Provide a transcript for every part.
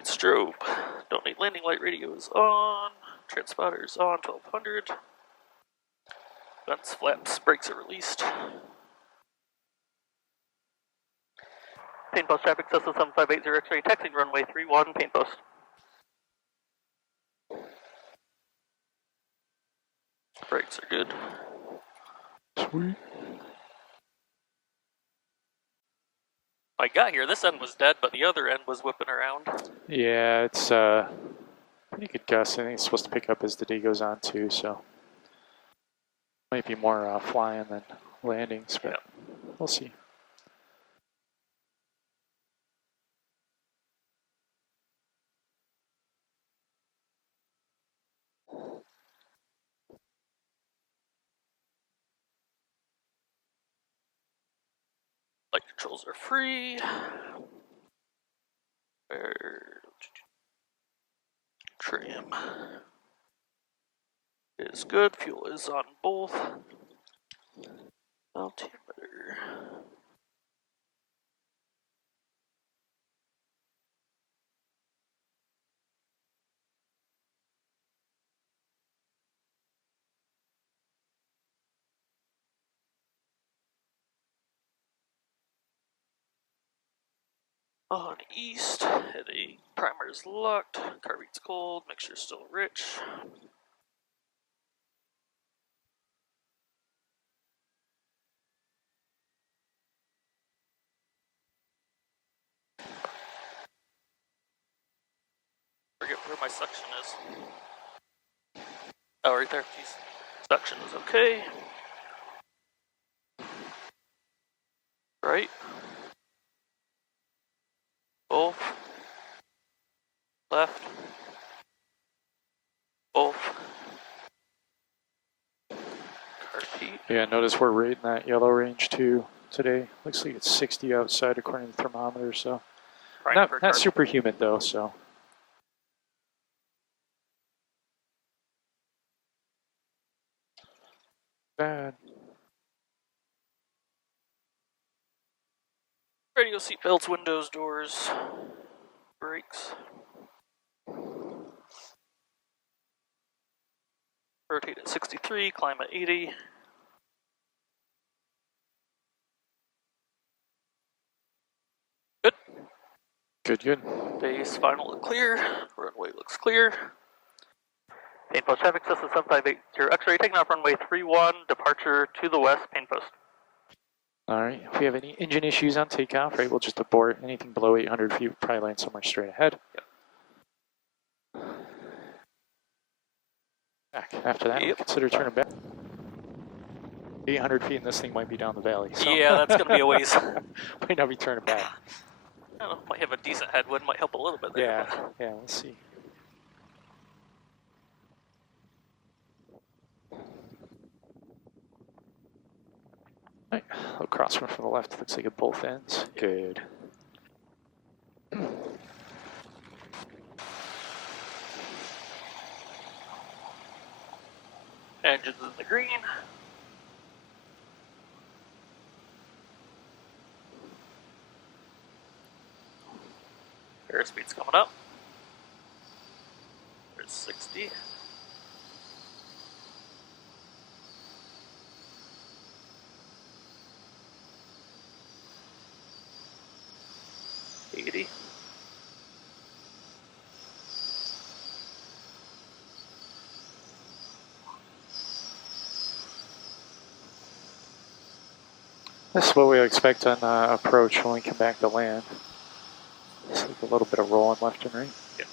Flight strobe. Don't need landing light radios on. Transponders on 1200. Vents, flaps, brakes are released. Paint post traffic, Cessna 7580 X-ray, taxiing runway 31, paint post. Brakes are good. Sweet. I got here, this end was dead, but the other end was whipping around. Yeah, it's pretty good guess. I think it's supposed to pick up as the day goes on too, so might be more flying than landings, but we'll see. Flight controls are free. Trim is good. Fuel is on both. Altimeter. On east, heading primer is locked, carburetor's cold, mixture still rich. Forget where my suction is. Oh, right there, jeez. Suction is okay. Right. Both. Left. Both. Carpet. Yeah, notice we're right in that yellow range too today. Looks like it's 60 outside according to the thermometer, so not super humid though, so. Bad. Radio seat belts, windows, doors, brakes. Rotate at 63, climb at 80. Good. Good, good. Base final look clear. Runway looks clear. Paint post traffic, Cessna 7580 X-ray, taking off runway 31, departure to the west, paint post. All right, if we have any engine issues on takeoff, right, we'll just abort. Anything below 800 feet, we'll probably land somewhere straight ahead. Yep. Back. After that, we'll consider turning back. 800 feet and this thing might be down the valley. So. Yeah, that's going to be a ways. Might not be turning back. I don't know, might have a decent headwind, might help a little bit there. Yeah, yeah, we'll see. Right, a little crosswind from the left, looks like at both ends. Good. Engines in the green. Airspeed's coming up. There's 60. This is what we expect on approach when we come back to land. It's like a little bit of rolling left and right. Yep.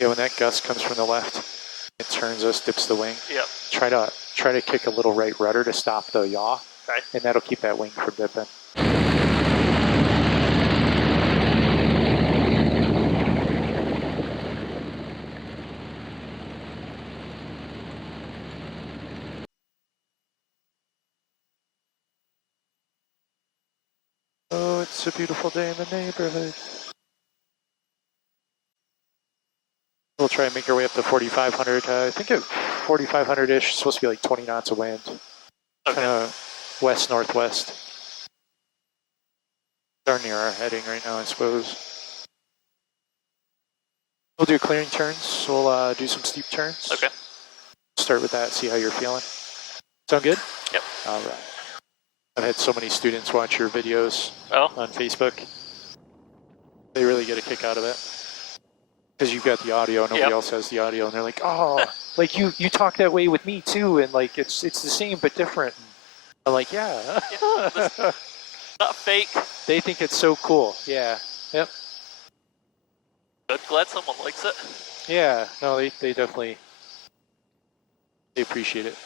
Yeah, when that gust comes from the left, it turns us, dips the wing. Yep. Try to kick a little right rudder to stop the yaw, okay. And that'll keep that wing from dipping. It's a beautiful day in the neighborhood. We'll try and make our way up to 4,500. I think at 4,500-ish, it's supposed to be like 20 knots of wind. Okay. Kind of west-northwest. Darn near our heading right now, I suppose. We'll do clearing turns. We'll do some steep turns. Okay. Start with that, see how you're feeling. Sound good? Yep. All right. I've had so many students watch your videos on Facebook. They really get a kick out of it. Because you've got the audio, nobody else has the audio, and they're like, oh, like you talk that way with me too, and like it's the same but different. I'm like, yeah. Not fake. They think it's so cool. Yeah. Yep. Good. Glad someone likes it. Yeah. No, they definitely appreciate it.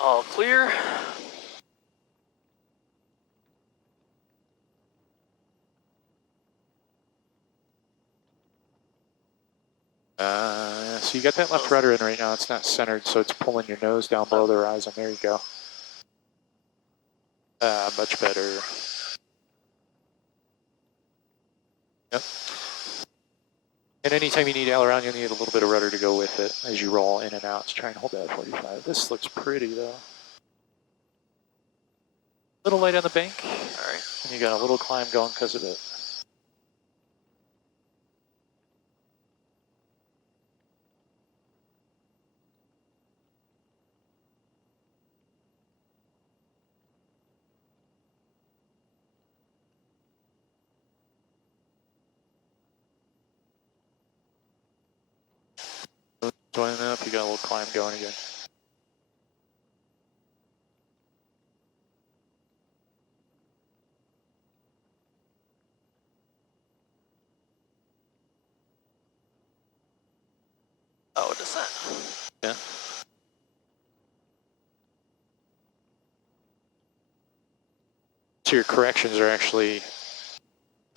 All clear. So you got that left rudder in right now. It's not centered, so it's pulling your nose down below the horizon. There you go. Much better. Yep. And anytime you need aileron, you'll need a little bit of rudder to go with it as you roll in and out. Just try and hold that at 45. This looks pretty, though. A little light on the bank. All right. And you got a little climb going because of it. Joining up, you got a little climb going again. Oh, descent. Yeah. So your corrections are actually,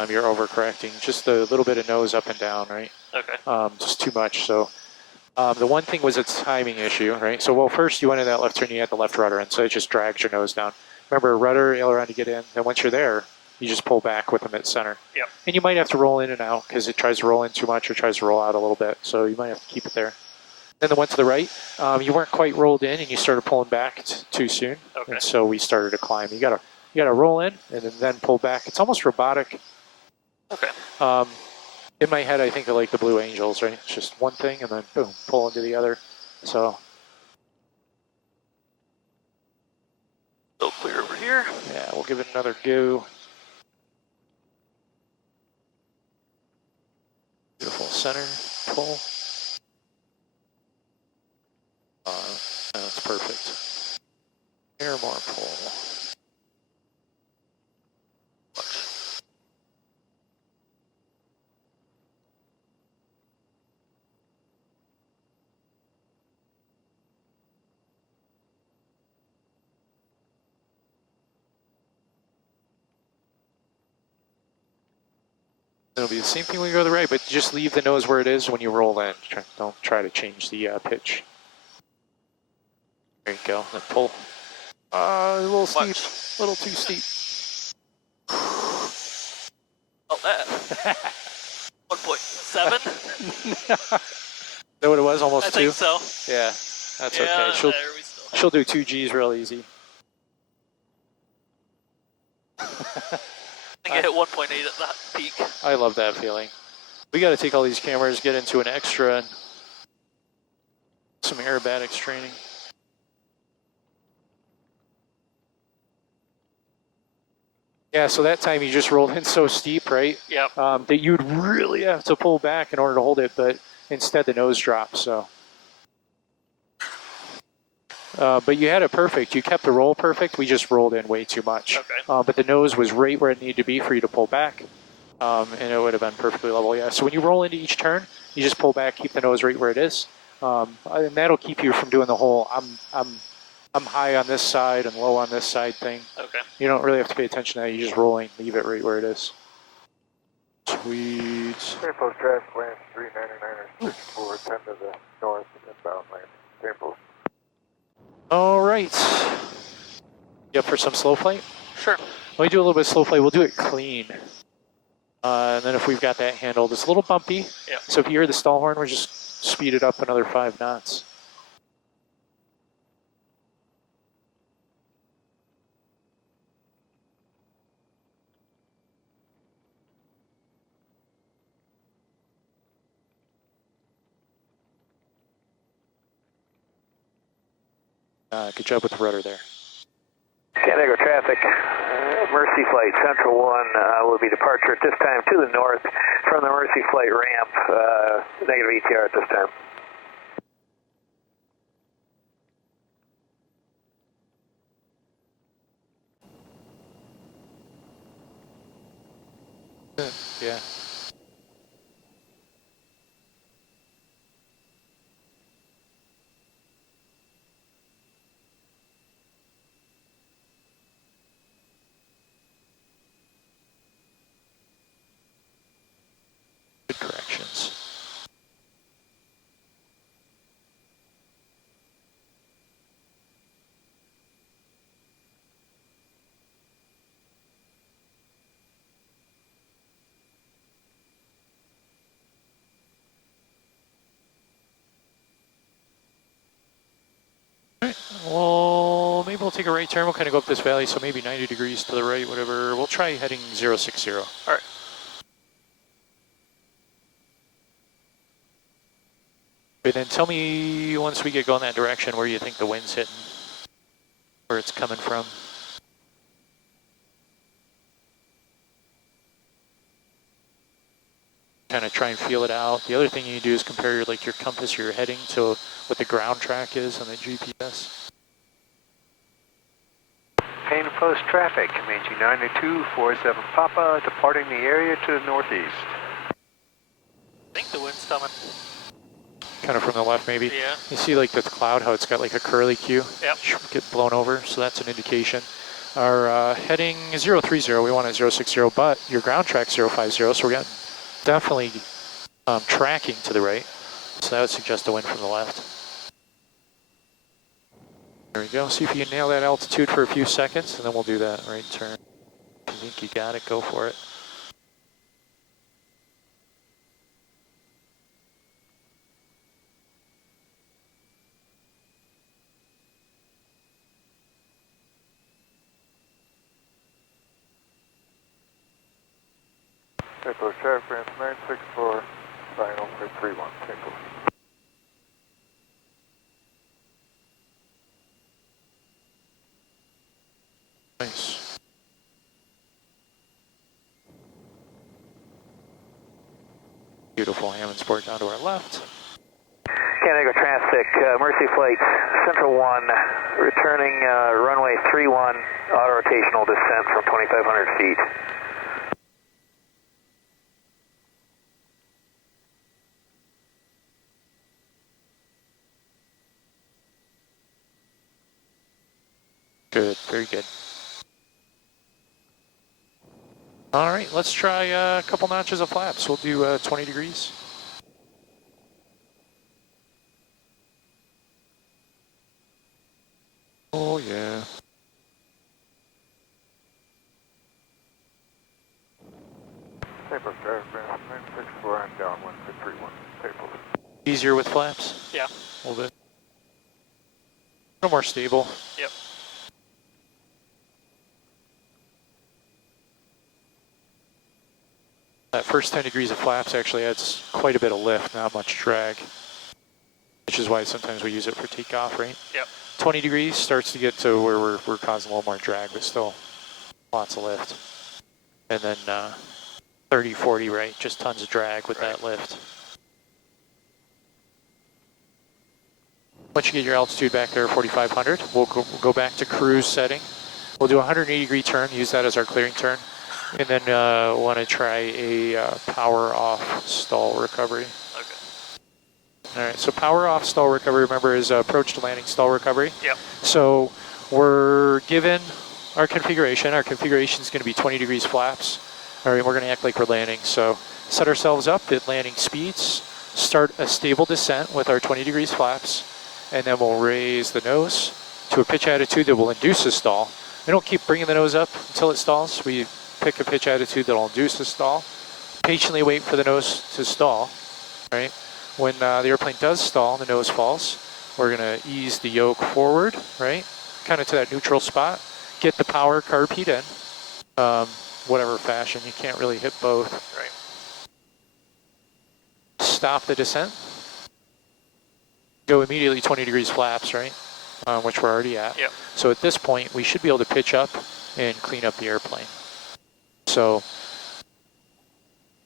you're overcorrecting. Just a little bit of nose up and down, right? Okay. Just too much. So the one thing was a timing issue, right? So, well, first you went in that left turn, you had the left rudder, and so it just drags your nose down. Remember, rudder, aileron to get in, and once you're there, you just pull back with them at center. Yep. And you might have to roll in and out because it tries to roll in too much or tries to roll out a little bit. So you might have to keep it there. Then the one to the right, you weren't quite rolled in, and you started pulling back too soon. Okay. And so we started to climb. You gotta roll in and then pull back. It's almost robotic. Okay. In my head, I think of like the Blue Angels, right? It's just one thing and then boom, pull into the other. So. Still clear over here. Yeah, we'll give it another go. Beautiful center pull. That's perfect. Air more pull. It'll be the same thing when you go to the right, but just leave the nose where it is when you roll in. Don't try to change the pitch. There you go. Then pull. A little steep. A little too steep. Oh, that. 1.7? Is that what it was? Almost I 2? think so. Yeah, that's okay. She'll do 2 Gs real easy. I think I hit 1.8 at that peak. I love that feeling. We got to take all these cameras, get into an extra, and some aerobatics training. Yeah, so that time you just rolled in so steep, right? Yep. That you'd really have to pull back in order to hold it, but instead the nose dropped, so. But you had it perfect. You kept the roll perfect. We just rolled in way too much. Okay. But the nose was right where it needed to be for you to pull back, and it would have been perfectly level. Yeah. So when you roll into each turn, you just pull back, keep the nose right where it is, and that'll keep you from doing the whole I'm high on this side and low on this side thing. Okay. You don't really have to pay attention to that. You just rolling, leave it right where it is. Sweet. Post traffic land 399 64, 10 to the north, inbound land. Post. All right. You up for some slow flight? Sure. Let me do a little bit of slow flight. We'll do it clean. And then if we've got that handled, it's a little bumpy. Yeah. So if you hear the stall horn, we'll just speed it up another 5 knots. Good job with the rudder there. San Diego traffic, Mercy Flight Central 1 will be departure at this time to the north from the Mercy Flight ramp, negative ETR at this time. Yeah. Good corrections. All right. Well, maybe we'll take a right turn. We'll kind of go up this valley, so maybe 90 degrees to the right, whatever. We'll try heading 060. All right. And then tell me, once we get going that direction, where you think the wind's hitting, where it's coming from. Kind of try and feel it out. The other thing you do is compare your compass, your heading, to what the ground track is on the GPS. Pain Post traffic, Comanche 9247 Papa, departing the area to the northeast. I think the wind's coming. Kind of from the left, maybe. Yeah. You see like the cloud, how it's got like a curly Q? Yep. Get blown over, so that's an indication. Our heading is 030, we want it 060, but your ground track's 050, so we're definitely tracking to the right. So that would suggest a wind from the left. There we go. See if you can nail that altitude for a few seconds, and then we'll do that right turn. If you think you got it, go for it. Post traffic ramp 964, final for 31. Nice. Beautiful Hammond Sport down to our left. San Diego traffic, Mercy Flight Central 1, returning runway 31, auto-rotational descent from 2,500 feet. Good, very good. All right, let's try a couple notches of flaps. We'll do 20 degrees. Oh, yeah. Takeoff traffic ramp 964 and downwind for 31. Takeoff. Easier with flaps? Yeah. A little bit. A little more stable. Yep. That first 10 degrees of flaps actually adds quite a bit of lift, not much drag. Which is why sometimes we use it for takeoff, right? Yep. 20 degrees starts to get to where we're causing a little more drag, but still lots of lift. and then 30, 40 right, just tons of drag with that lift. Once you get your altitude back there, 4,500, we'll go back to cruise setting. We'll do a 180-degree turn, use that as our clearing turn, and then want to try a power off stall recovery. Okay. All right, so power off stall recovery, remember, is approach to landing stall recovery. Yep. So we're given our configuration. Our configuration is going to be 20 degrees flaps. All right, we're going to act like we're landing. So set ourselves up at landing speeds, start a stable descent with our 20 degrees flaps, and then we'll raise the nose to a pitch attitude that will induce a stall. We don't keep bringing the nose up until it stalls. We pick a pitch attitude that will induce a stall. Patiently wait for the nose to stall, right? When the airplane does stall and the nose falls, we're going to ease the yoke forward, right? Kind of to that neutral spot. Get the power carb heat in, whatever fashion. You can't really hit both. Right. Stop the descent. Go immediately 20 degrees flaps, right? Which we're already at. Yep. So at this point, we should be able to pitch up and clean up the airplane. So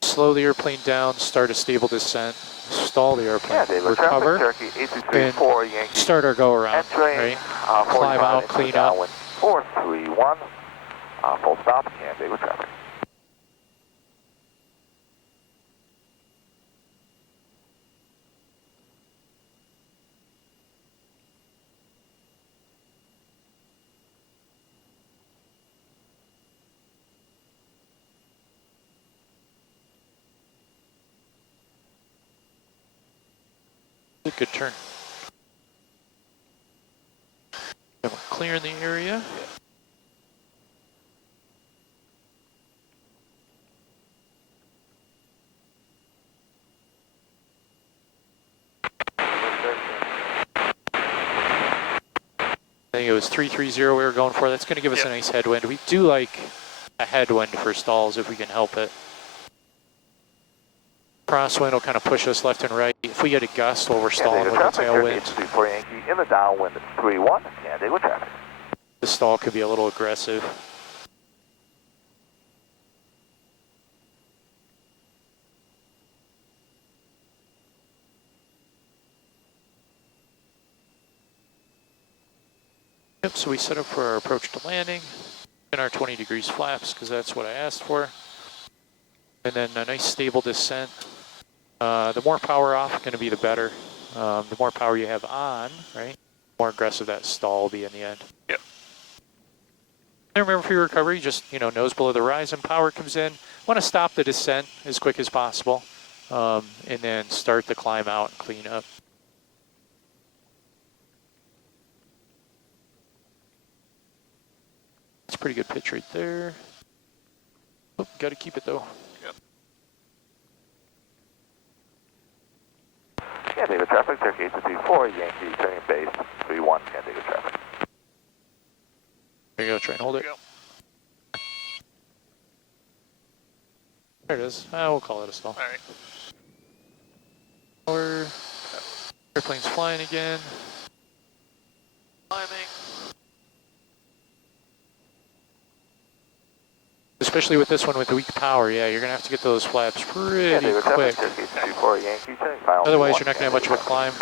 slow the airplane down, start a stable descent, stall the airplane, recover, Turkey, and start our go around, right? Climb out, clean up. 431, full stop, and David traffic. Good turn. Then we're clearing the area. I think it was 330 we were going for. That's going to give us a nice headwind. We do like a headwind for stalls if we can help it. Crosswind will kind of push us left and right. If we get a gust while we're stalling with a tailwind, in the downwind, 3-1, and they will traffic. The stall could be a little aggressive. Yep, so we set up for our approach to landing in our 20 degrees flaps because that's what I asked for. And then a nice stable descent. The more power off, going to be the better. The more power you have on, right? The more aggressive that stall will be in the end. Yep. And remember for your recovery, just nose below the horizon, power comes in. Want to stop the descent as quick as possible, and then start the climb out and clean up. It's a pretty good pitch right there. Oh, got to keep it though. Yeah, David traffic, Turkey 824, Yankee turning base, 3-1, yeah, David traffic. There you go, try and hold it. There it is. We'll call it a stall. All right. Power. Airplane's flying again. Climbing. Especially with this one with the weak power, yeah, you're going to have to get those flaps pretty quick. Otherwise, you're not going to have much of a climb.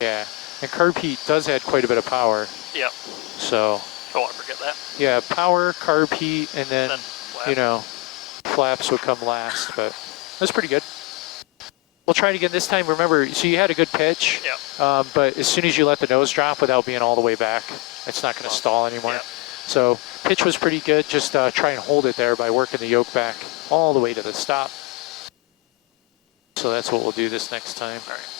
Yeah, and carb heat does add quite a bit of power. Yep. So. Don't want to forget that. Yeah, power, carb heat, and then flaps would come last, but that's pretty good. We'll try it again this time. Remember, so you had a good pitch, but as soon as you let the nose drop without being all the way back, it's not going to stall anymore. Yep. So pitch was pretty good. Just try and hold it there by working the yoke back all the way to the stop. So that's what we'll do this next time. All right.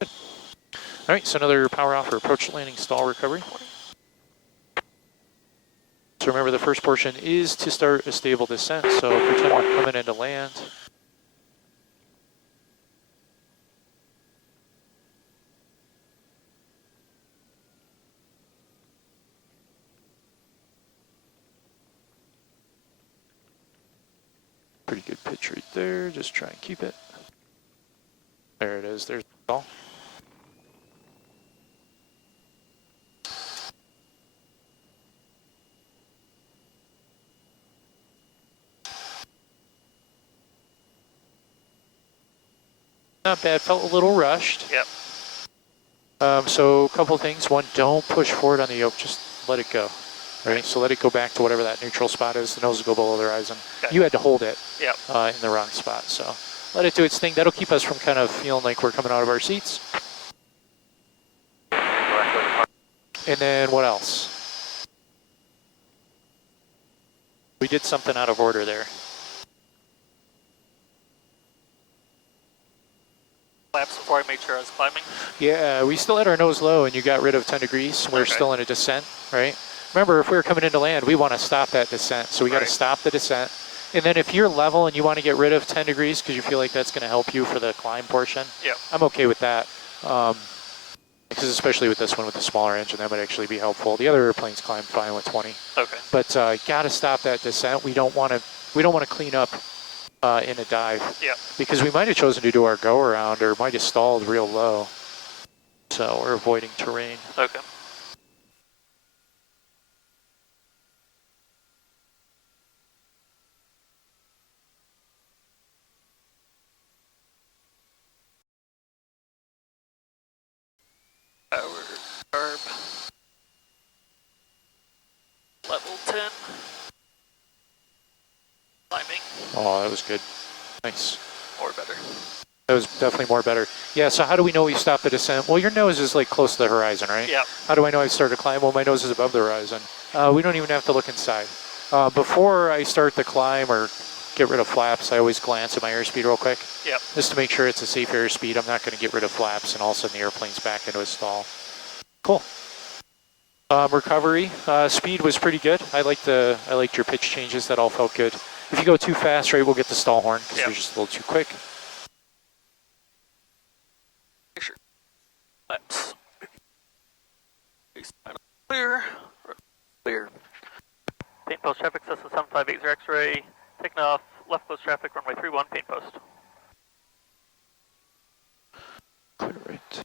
All right, so another power off for approach landing stall recovery. So remember, the first portion is to start a stable descent, so pretend we're coming into land. Pretty good pitch right there, just try and keep it. There it is, there's the stall. Not bad, felt a little rushed. Yep. So a couple things. One, don't push forward on the yoke, just let it go. Right? So let it go back to whatever that neutral spot is. The nose will go below the horizon. Okay. You had to hold it yep. In the wrong spot. So let it do its thing. That'll keep us from kind of feeling like we're coming out of our seats. And then what else? We did something out of order there. Flaps before I made sure I was climbing? Yeah, we still had our nose low and you got rid of 10 degrees. We're still in a descent, right? Remember, if we were coming into land, we want to stop that descent. So we got to stop the descent. And then if you're level and you want to get rid of 10 degrees because you feel like that's going to help you for the climb portion, yep. I'm okay with that. Because especially with this one with the smaller engine, that might actually be helpful. The other airplanes climb fine with 20. Okay. But got to stop that descent. We don't want to clean up in a dive. Yep. Because we might have chosen to do our go around or might have stalled real low. So we're avoiding terrain. Okay. Power, carb, level 10, climbing. Oh, that was good. Nice. Or better. That was definitely more better. Yeah, so how do we know we stopped the descent? Well, your nose is like close to the horizon, right? Yeah. How do I know I've started to climb? Well, my nose is above the horizon. We don't even have to look inside. Before I start the climb or get rid of flaps, I always glance at my airspeed real quick. Yep. Just to make sure it's a safe airspeed. I'm not going to get rid of flaps and all of a sudden the airplane's back into a stall. Cool. Recovery, speed was pretty good. I liked your pitch changes. That all felt good. If you go too fast, right, we'll get the stall horn because you're just a little too quick. Flaps. Clear. Clear. Paint post traffic, Cessna 7580 X-ray. Taking off, left coast traffic, runway 31, paint post. Clear right.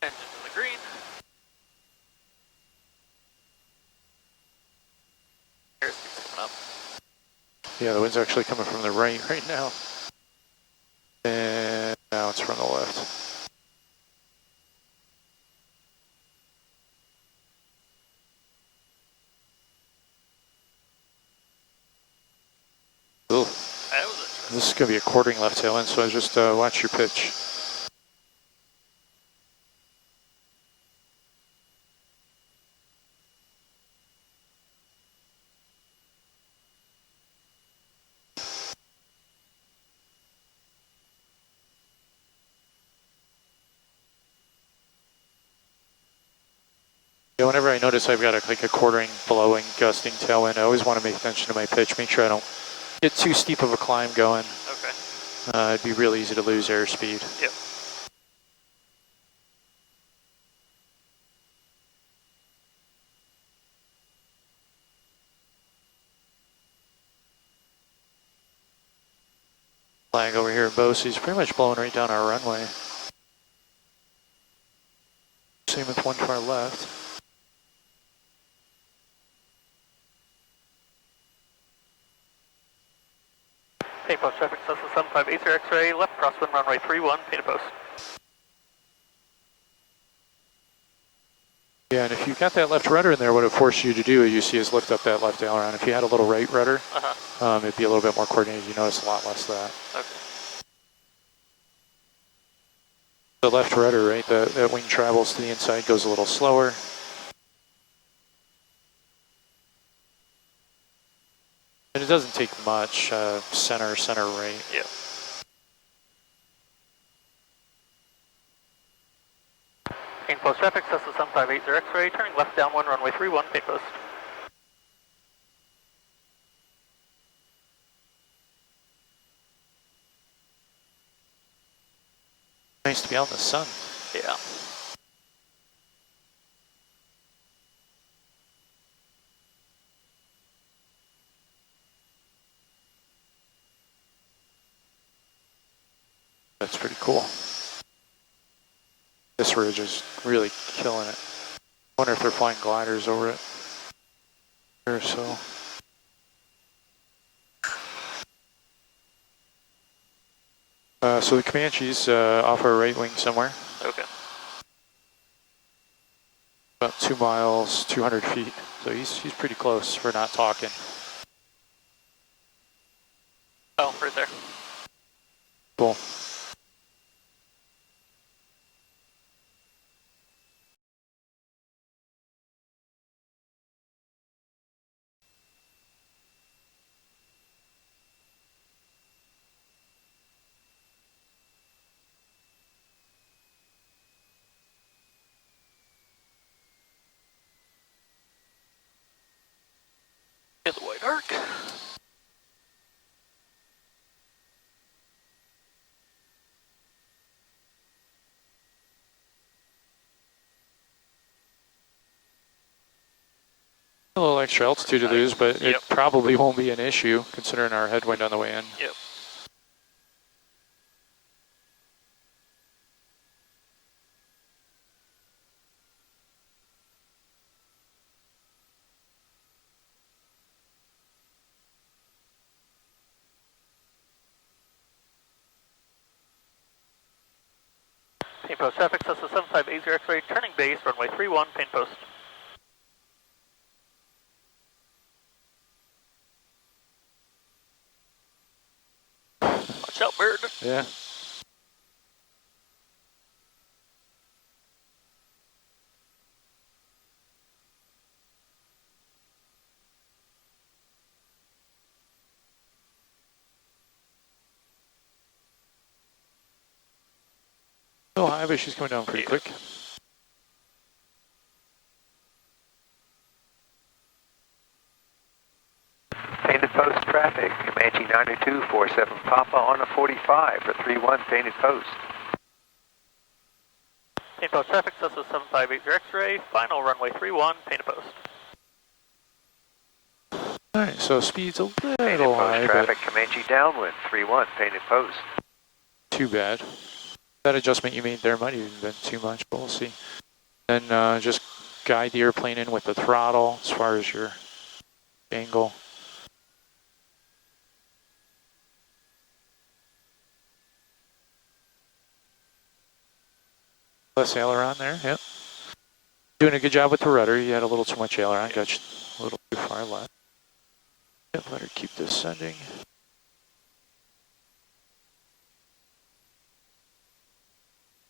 Engine to the green. Airspeed's coming up. Yeah, the wind's actually coming from the right now. And now it's from the left. Ooh. This is going to be a quartering left tail end, so just watch your pitch. Yeah, whenever I notice I've got like a quartering, blowing, gusting tailwind, I always want to make attention to my pitch, make sure I don't get too steep of a climb going. Okay. It'd be real easy to lose airspeed. Yep. Flag over here at Bosey's pretty much blowing right down our runway. Same with one to our left. Takeoff traffic, Cessna 7580 X-ray, left crosswind runway 31, painted post. Yeah, and if you got that left rudder in there, what it forced you to do, you see, is lift up that left aileron. If you had a little right rudder, it'd be a little bit more coordinated. You notice a lot less of that. Okay. The left rudder, right, that wing travels to the inside, goes a little slower. And it doesn't take much, center, right. Yeah. Main post traffic, Cessna 7580 X-ray, turning left downwind runway 31, paint post. Nice to be out in the sun. Yeah. That's pretty cool. This ridge is really killing it. I wonder if they're flying gliders over it. Or so. So the Comanche's off our right wing somewhere. Okay. About 2 miles, 200 feet. So he's pretty close. We're not talking. Oh, right there. Cool. Get the white arc. A little extra altitude to lose, but it probably won't be an issue considering our headwind on the way in. Yep. Paint post traffic, Cessna 7580 X-ray, turning base, runway 31, paint post. Watch out, bird. Yeah. Oh, high, but she's coming down pretty quick. Painted post traffic, Comanche 9247 Papa on a 45 for 31 painted post. Paint post traffic, Cessna 7580 X-ray, final runway 31, painted post. Alright, so speed's a little Painted post high, traffic, Comanche downwind 31 painted post. Too bad. That adjustment you made there might have even been too much, but we'll see. Then just guide the airplane in with the throttle as far as your angle. Less aileron there, yep. Doing a good job with the rudder. You had a little too much aileron, got you a little too far left. Yep, let her keep descending.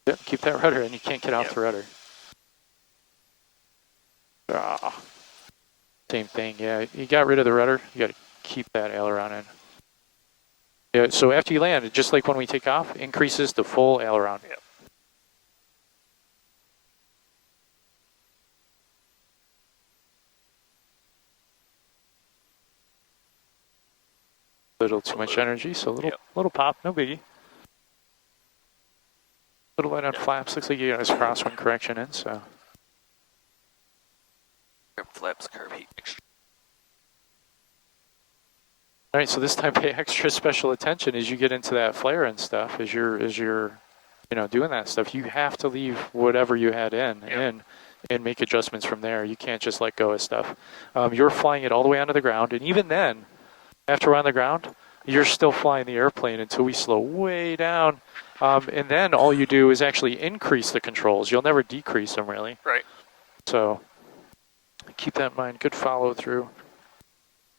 Yep, keep that rudder in. You can't get off the rudder. Ah. Same thing, yeah. You got rid of the rudder, you got to keep that aileron in. Yeah, so after you land, just like when we take off, increases the full aileron. Yep. Little too much energy, so a little pop, no biggie. Little light on flaps, looks like you got his crosswind correction in, so. Flaps, curve heat mixture. All right, so this time pay extra special attention as you get into that flare and stuff, as you're doing that stuff. You have to leave whatever you had in and make adjustments from there. You can't just let go of stuff. You're flying it all the way onto the ground, and even then, after we're on the ground, you're still flying the airplane until we slow way down. And then all you do is actually increase the controls. You'll never decrease them, really. Right. So keep that in mind. Good follow through.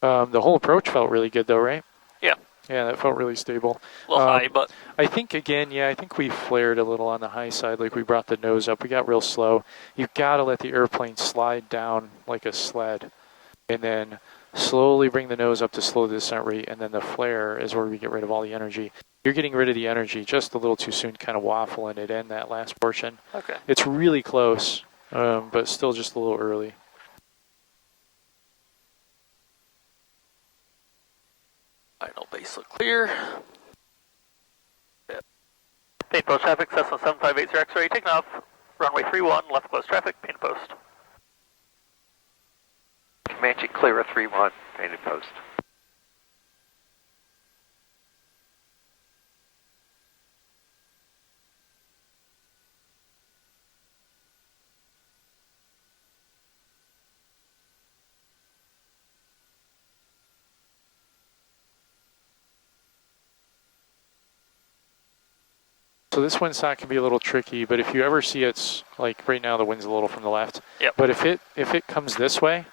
The whole approach felt really good, though, right? Yeah. Yeah, that felt really stable. A little high, but... I think, again, I think we flared a little on the high side, like we brought the nose up. We got real slow. You've got to let the airplane slide down like a sled, and then slowly bring the nose up to slow the descent rate, and then the flare is where we get rid of all the energy. You're getting rid of the energy just a little too soon, kind of waffling it in that last portion. Okay. It's really close, but still just a little early. Final base look clear. Paint post traffic, Cessna 7580 X-ray, taking off. Runway 31, left close traffic, paint post. Comanche clear 31, painted post. So this windsock can be a little tricky, but if you ever see it's like right now the wind's a little from the left. Yep. But if it comes this way,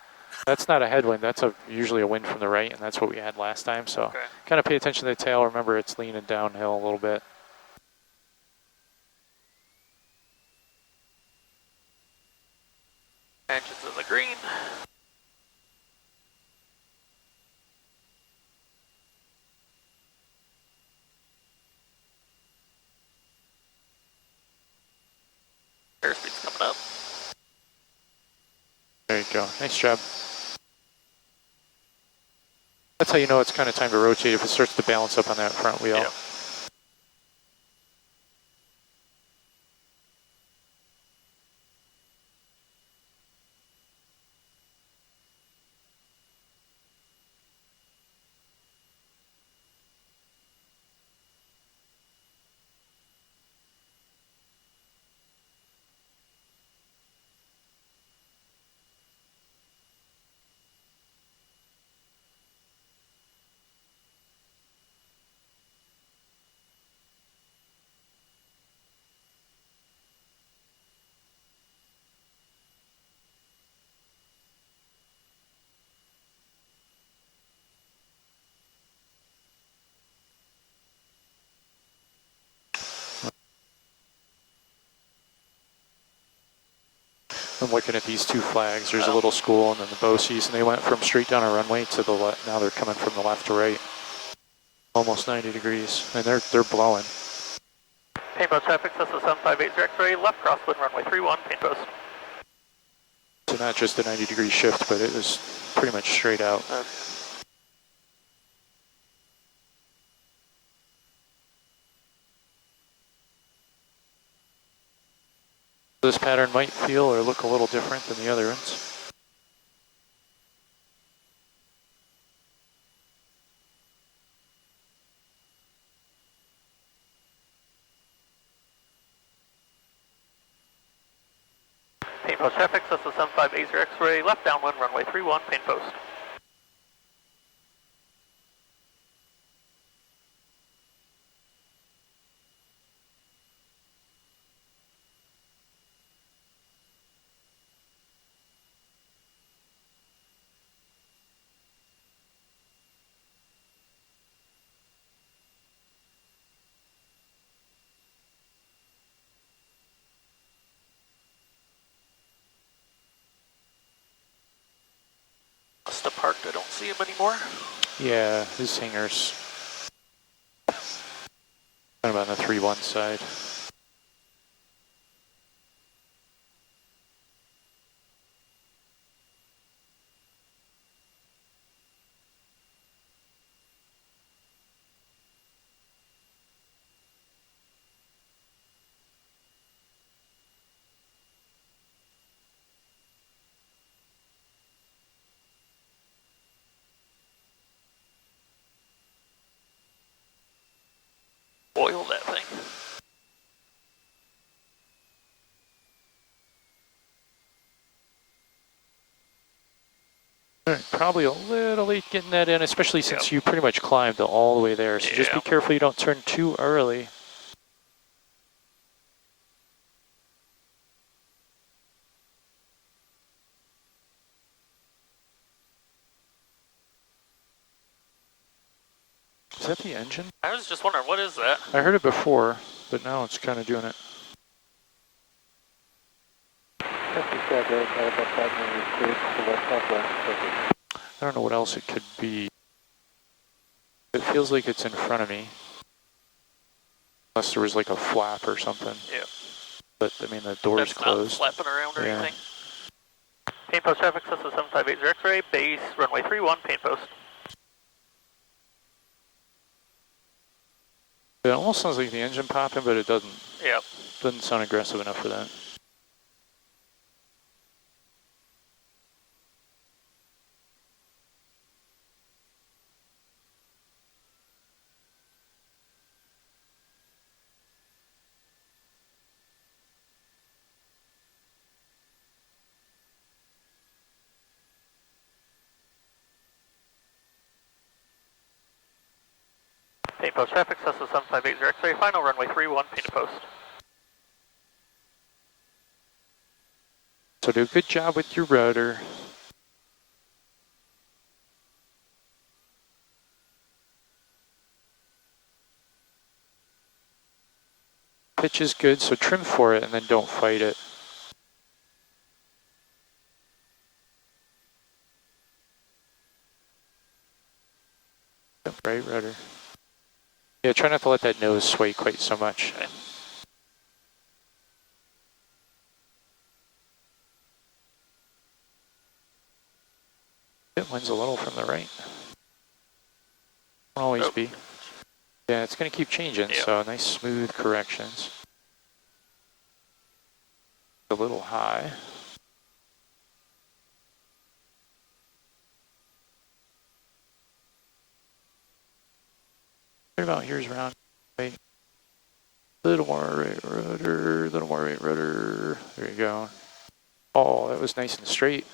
that's not a headwind. That's usually a wind from the right, and that's what we had last time. So kind of pay attention to the tail. Remember, it's leaning downhill a little bit. Engines in the green. Airspeed's coming up. There you go. Nice job. That's how you know it's kind of time to rotate if it starts to balance up on that front wheel. Yep. I'm looking at these two flags. There's a little school and then the BOCES, and they went from straight down a runway to the left. Now they're coming from the left to right. Almost 90 degrees, and they're blowing. Paint post traffic, Cessna 7580 X-ray, left crosswind, runway 31, paint post. So not just a 90-degree shift, but it was pretty much straight out. Okay. This pattern might feel or look a little different than the other ones. Paint post traffic, Cessna 7580 X-ray, left downwind, runway 31, paint post. Must have parked, I don't see him anymore. Yeah, his hangar's kind of on the 3-1 side. Boil that thing. Probably a little late getting that in, especially since you pretty much climbed all the way there. So just be careful you don't turn too early. Is that the engine? I was just wondering, what is that? I heard it before, but now it's kind of doing it. I don't know what else it could be. It feels like it's in front of me. Unless there was like a flap or something. Yeah. But I mean, the door's closed. Not flapping around or anything. Paint post traffic, Cessna 758 X-ray, base, runway 31, paint post. It almost sounds like the engine popping, but it doesn't. Yeah. Doesn't sound aggressive enough for that. Paint post traffic, Cessna 758 X-ray, final runway 31, painted post. So do a good job with your rudder. Pitch is good, so trim for it and then don't fight it. Right rudder. Yeah, try not to let that nose sway quite so much. Okay. It wins a little from the right. Won't always be. Yeah, it's going to keep changing, so nice smooth corrections. A little high. Right about here's round. Right. Little more right rudder, little more right rudder. There you go. Oh, that was nice and straight.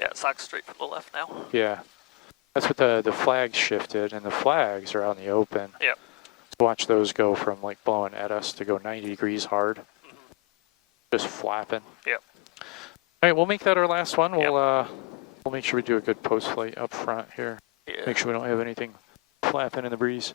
Yeah, it socks straight from the left now. Yeah. That's what the flags shifted, and the flags are out in the open. Yep. So watch those go from like blowing at us to go 90 degrees hard. Just flapping. Yep. All right, we'll make that our last one. We'll make sure we do a good post flight up front here. Yeah. Make sure we don't have anything flapping in the breeze.